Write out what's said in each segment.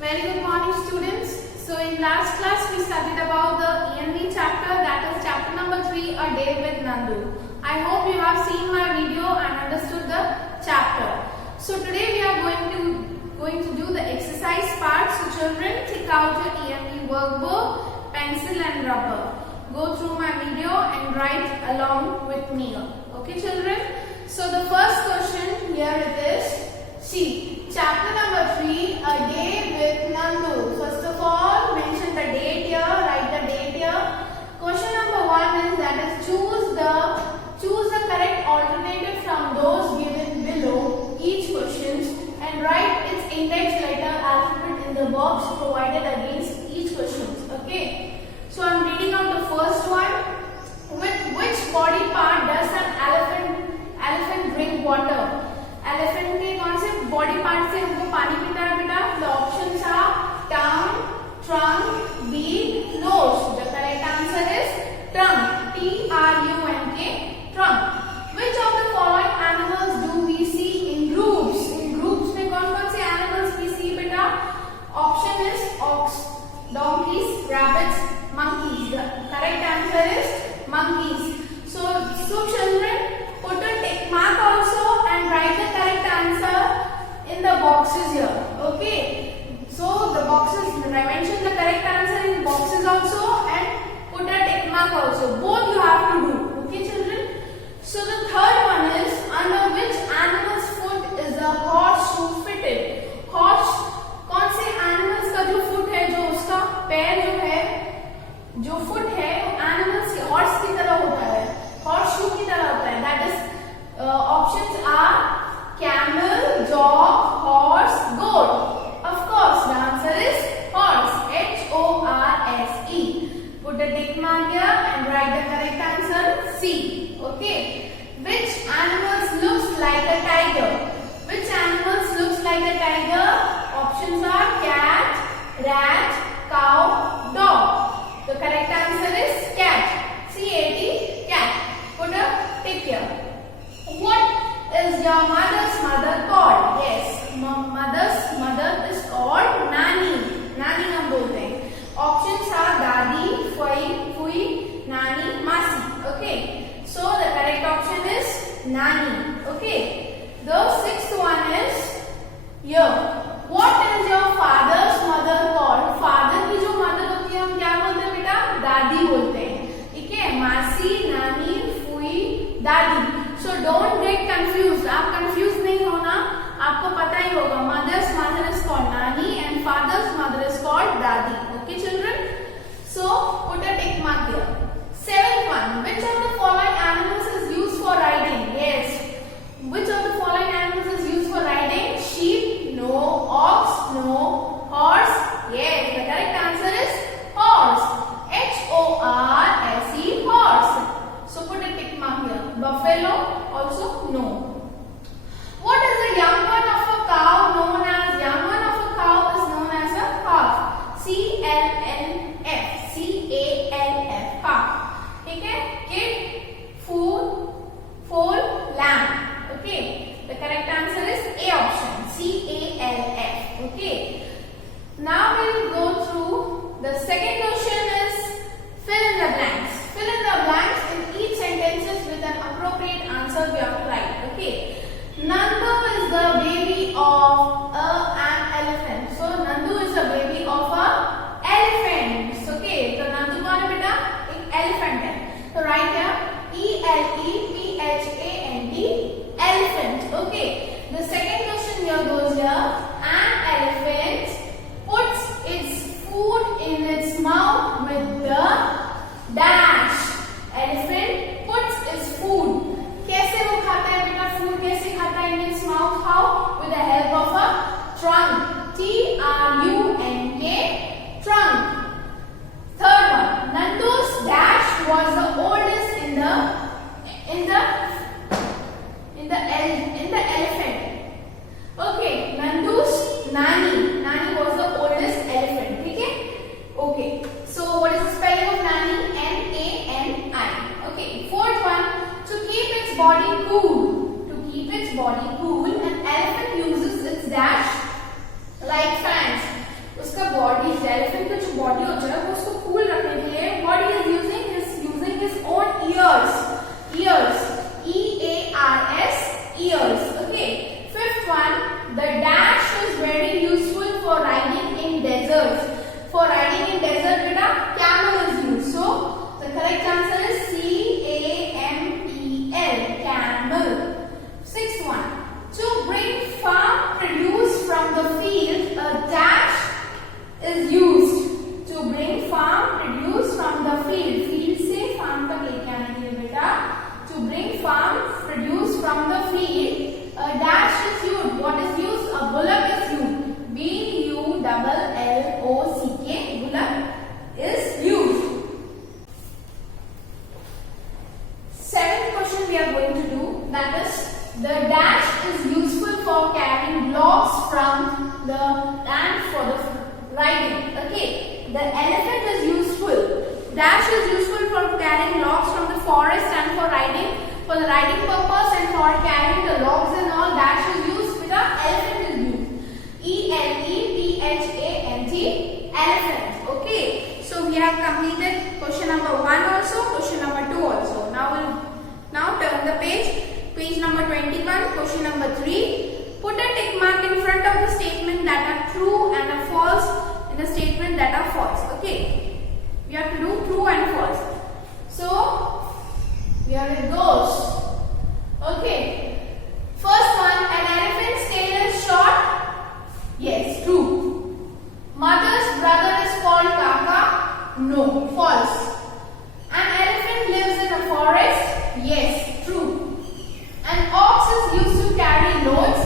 Very good morning, students. So in last class we studied about the ENV chapter, that is chapter number 3, A Day with Nandu. I hope you have seen my video and understood the chapter. So today we are going to do the exercise part. So children, take out your ENV workbook, pencil and rubber. Go through my video and write along with me. Okay children? So the first question, here it is. See, chapter number 3, A Day with Nandu. First of all, mention the date here, write the date here. Question number 1 is that is choose the correct alternative from those given below each question and write its index letter alphabet in the box provided against each question. Okay. So I am reading out the first one. With which body part does an elephant drink water? Elephant के कौन से body part से हमको पानी पीता है बेटा? The options are tongue, trunk, beak, nose. The correct answer is trunk. T-R-U-N-K, trunk. Which of the following animals do we see in groups? In groups में कौन-कौन से animals we see बेटा? Option is ox, donkeys, rabbits, monkeys. The correct answer is monkeys. So children, put a tick mark also and write the correct answer in the boxes here. Okay. So the boxes, I mentioned the correct answer in boxes also and put a tick mark also. Both you have to do. Okay children. So the third one is, under which animal's foot is a horseshoe fitted? Horse, कौन से animals का जो foot है, जो उसका पैर जो है, जो foot है, animals के horse की तरह होता है, horseshoe की तरह होता है. That is options are camel, dog, horse, goat. Of course, the answer is horse. H-O-R-S-E. Put a tick mark here and write the correct answer C. Okay. Which animals looks like a tiger? Which animals looks like a tiger? Options are cat, rat, cow, dog. The correct answer is cat. C-A-T, cat. Put a tick here. What is your mother's mother called? Yes, mother's mother is called Nani. Nani हम बोलते हैं. Options are Dadi, Fui, Nani, Masi. Okay. So the correct option is Nani. Okay. The sixth one is here. What is your father's mother called? Father की जो mother होती है हम क्या बोलते हैं बेटा? दादी बोलते हैं. ठीक है. मासी, नानी, फुई, दादी. So don't get confused. आप confused नहीं होना. आपको पता ही होगा. Mother's mother is called Nani and father's mother is called Dadi. Okay, children? So put a tick mark here. Seventh one. Which of the following animals is used for riding? Yes. Which of the following animals is used for riding? Sheep? No. Ox? No. Horse? Yes. The correct answer is horse. H-O-R-S-E, horse. So put a tick mark here. Buffalo, also no. What is the young one of a cow known as? Young one of a cow is known as a calf. C-L-N-F. C-A-L-F. Calf. ठीक है? Kid, foal, lamb. Okay. The correct answer is A option. C-A-L-F. Okay. Now we will go through the second question is fill in the blanks. Fill in the blanks in each sentences with an appropriate answer we have to write. Okay. Nandu is the baby of an elephant. So Nandu is the baby of a elephant. Okay. So Nandu कौन है बेटा? एक elephant है. So write here E-L-E-P-H-A-N-T, elephant. Okay. The second question here goes here. An elephant puts its food in its mouth with the dash. Elephant puts its food. कैसे वो खाता है बेटा? Food कैसे खाता है? In its mouth. How? With the help of a trunk. T-R-U-N-K, trunk. Third one. Nandu's dash was the oldest in the elephant. Okay. Nandu's Nani was the oldest elephant. ठीक है? Okay. So what is the spelling of Nani? N-A-N-I. Okay. Fourth one. To keep its body cool. To keep its body cool, an elephant uses its dash like Okay. Fifth one, the dash is very useful for riding in deserts. For riding in desert, beta, camel is used. So the correct answer is C-A-M-E-L, camel. Sixth one, to bring farm produce from the field, a dash is used. To bring farm produce from the field, field से farm तक लेके आने के लिए बेटा, to bring farm produce from the field, a dash is used. What is used? A bullock is used. B-U-L-L-O-C-K, bullock is used. Seventh question we are going to do, that is, the dash is useful for carrying logs from the land for the riding. Okay. The elephant is useful. Dash is useful for carrying logs from the forest and for riding. For the riding purpose and for carrying the logs and all, dash is used. With the elephant is used. E-L-E-P-H-A-N-T, elephant. Okay. So we have completed question number 1 also, question number 2 also. Now turn the page. Page number 21, question number 3. Put a tick mark in front of the statement that are true and a false. The statement that are false. Okay, we have to do true and false. So here it goes. Okay, first one, an elephant's tail is short. Yes, true. Mother's brother is called Kaka. No, false. An elephant lives in a forest. Yes, true. An ox is used to carry loads.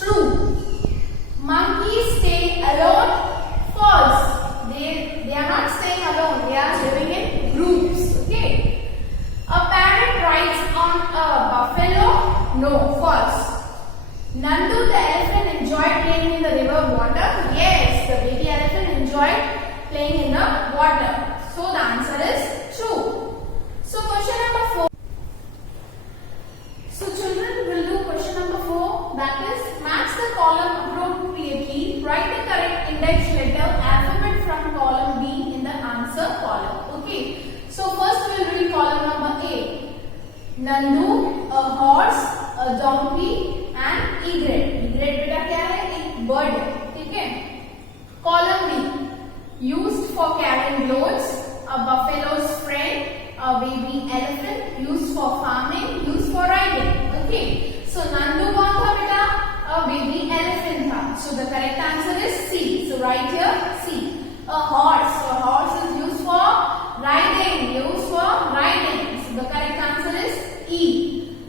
True. Monkeys stay alone. False. They are not staying alone. They are living in groups. Okay. A parrot rides on a buffalo. No. False. Nandu the elephant enjoyed playing in the river water. Yes. The baby elephant enjoyed playing in the water. So the answer is true. So question number 4. So children will do question number 4. That is, match the column appropriately. Write the correct index letter alphabet from column B in the answer column. Okay. So first we will read column number A. Nandu, a horse, a donkey and egret. Egret बेटा क्या है? एक bird है. ठीक है. Column B. Used for carrying loads. A buffalo's friend. A baby elephant. Used for farming. Used for riding. Okay. So Nandu कौन था बेटा? A baby elephant था. So the correct answer is C. So write here C. A horse. A horse is used for riding. Used for riding. So the correct answer is E.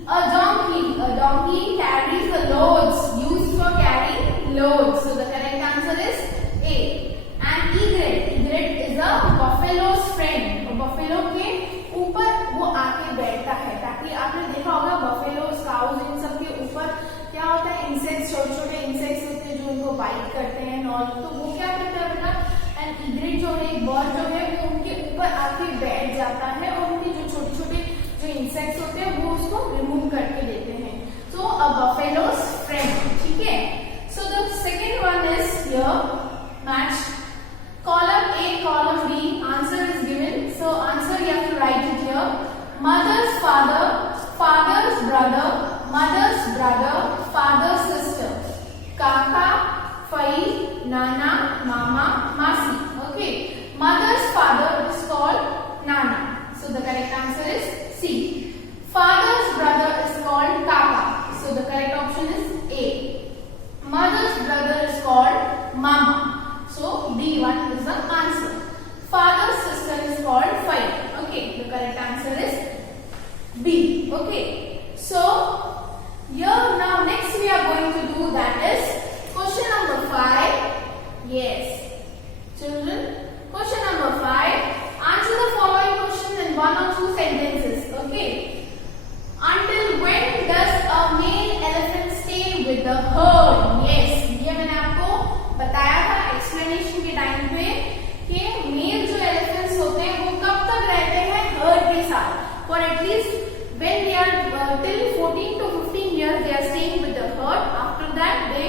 A donkey. A donkey carries the loads. Used for carrying loads. So the correct answer is A. And egret. Egret is a buffalo's friend. A buffalo के ऊपर वो आके बैठता है ताकि आपने देखा होगा buffalo, cows इन सब के ऊपर क्या होता है, इंसेक्ट्स, छोटे छोटे इंसेक्ट्स होते हैं जो उनको बाइट करते हैं और तो वो क्या करता है बेटा, एंड इग्रेट जो है, एक बर्ड जो है वो उनके ऊपर आके बैठ जाता है और उनके जो छोटे छोटे जो इंसेक्ट्स होते हैं वो उसको रिमूव करके देते हैं. तो अ बफेलोस फ्रेंड. ठीक है. So the second one is here match column A, column B. Answer is given. So answer you have to write it here. Mother's father, father's brother, mother's brother, father's sister. Kaka, Fai, Nana, Mama, Masi. Okay. Mother's father is called Nana. So the correct answer is C. Father's brother is called Kaka. So the correct option is A. Mother's brother is called Mama. So D1 is the answer. Father's sister is called Fai. Okay. The correct answer is B. Okay. So here now next we are going to do that is question number 5. Yes. Children, question number 5. Answer the following question in 1 or 2 sentences. Okay. Until when does a male elephant stay with the herd? Yes. ये मैंने आपको बताया था explanation के time पे कि mail जो elephants होते हैं वो कब तक रहते हैं हर्ड के साथ. For at least when they are till 14 to 15 years they are staying with the herd. After that they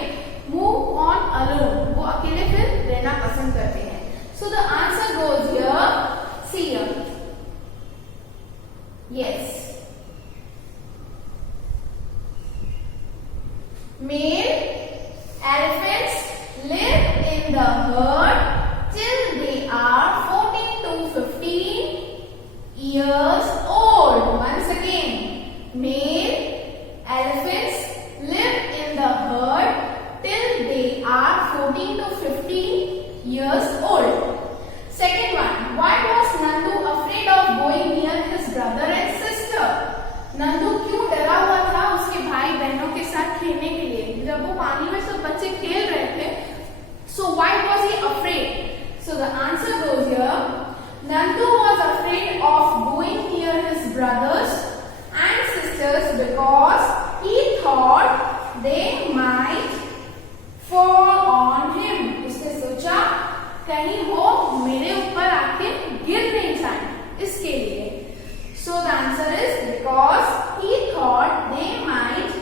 move on alone. वो अकेले फिर रहना पसंद करते हैं. So the answer goes here. See here. Yes. Male elephants live in the herd till they are 14 to 15 years old. Once again, male elephants live in the herd till they are 14 to 15 years old. Second one, why was Nandu afraid of going near his brother and sister? Nandu क्यों डरा हुआ था उसके भाई बहनों के साथ खेलने के लिए? जब वो पानी में सब बच्चे खेल रहे थे, so why was he afraid? So the answer goes here, Nandu was afraid of going near his brothers and sisters because he thought they might fall on him. उसने सोचा कहीं वो मेरे ऊपर आके गिर नहीं जाए, इसके लिए. So the answer is because he thought they might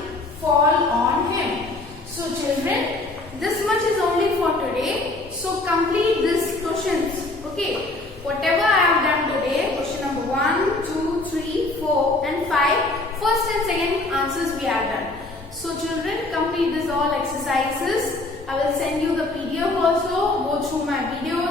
fall on him. So children, this much is only for today. So complete these questions. Okay. Whatever I have done today, question number 1, 2, 3, 4 and 5, first and second answers we have done. So children, complete this all exercises. I will send you the PDF also. Go through my video